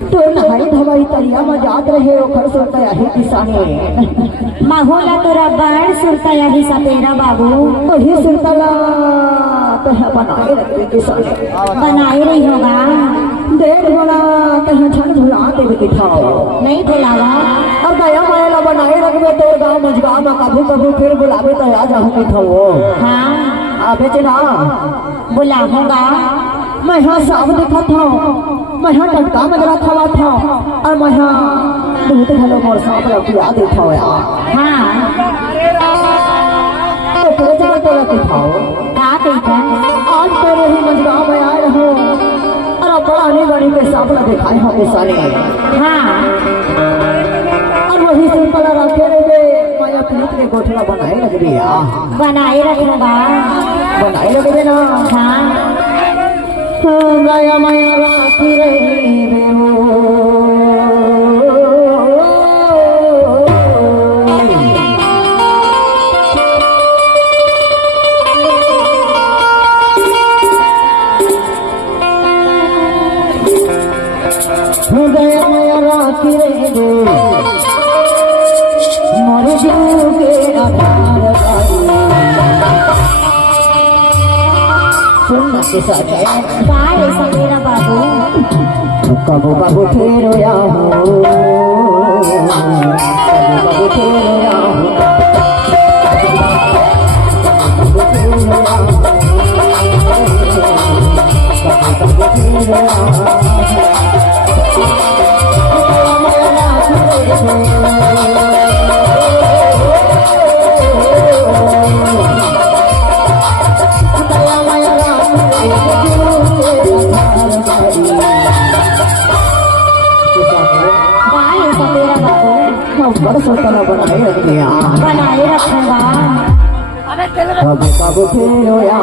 तो नहाई धवाई तरिया में जात रहे ओखर सुरता यही किसाने माहौला तोरा बाढ़ सुरता यही सपेरा बाबू वही सुरतला तो है बनाए रखे किसाने बनाए रही होगा देख बोला कहीं झन झुला देवे दिखाओ नहीं बुलावा और दया माया बनाए रखबे तो गाँव मजगाँव में कभी कभी फिर बुलावे तो आ जाओ दिखाओ हाँ आवे चला बुलाऊंगा मैं यहाँ साफ देखा था मैं यहाँ टटका में रखा था और मैं यहाँ दूध घलो मोर सांप रखिया देखा हुआ हाँ तो तेरे जाओ तेरा दिखाओ का कहता आज तेरे ही मजगाँव में आए रहो और बड़ा नहीं बड़ी के सांप दिखाए हो किसाने हाँ और वही सिंपल रखे रहे माया पीट के गोठला बनाए लग दिया बनाए रखूंगा बनाए लग देना हाँ माया माया राखी रही दया माया राखी रही मोरे जीव के आधार सुनना के साथ बाय सपेरा बाबू कबो कबो फेरो या हो कबो फेरो या हो बड़ा सोचना बनाए रख दिया बनाए रखूंगा कबो कबो फेरो या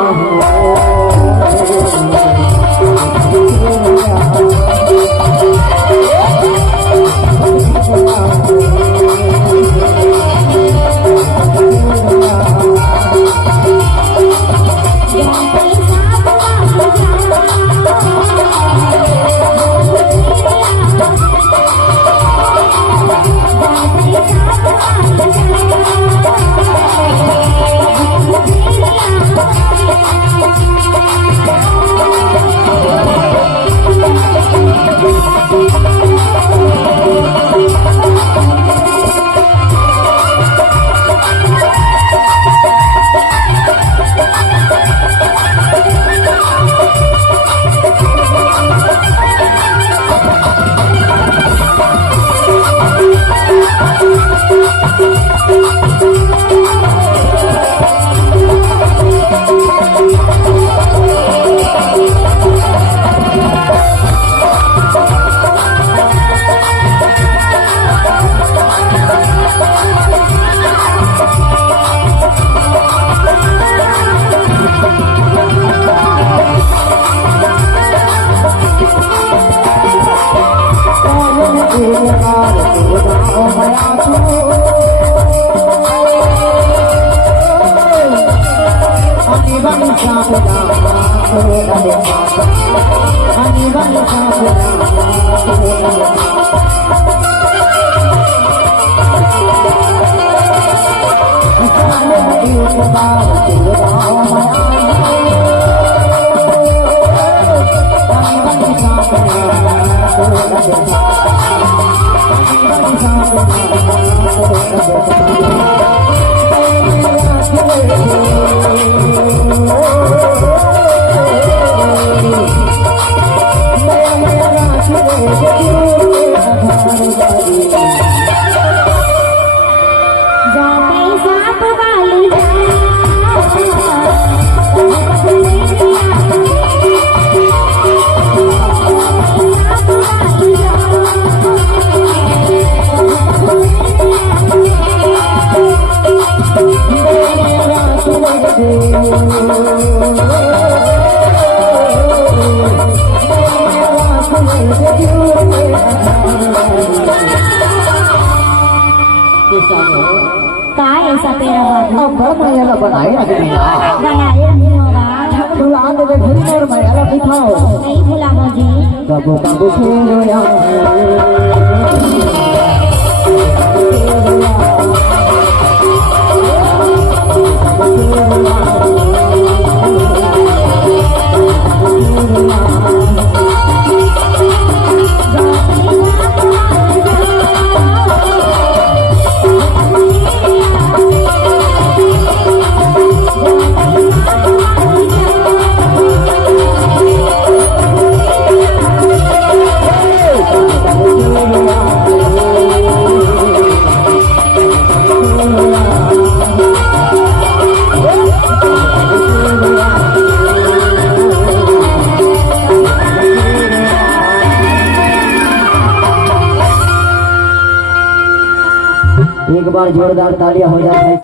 काय ऐसा तेरा बाबू अब घर में याला बनाए रखे बनाए रखूंगा ठंड बुला दे घर में याला दिखाओ नहीं भुलाओ जी कबो कबो फिर एक बार जोरदार तालियां हो जाए।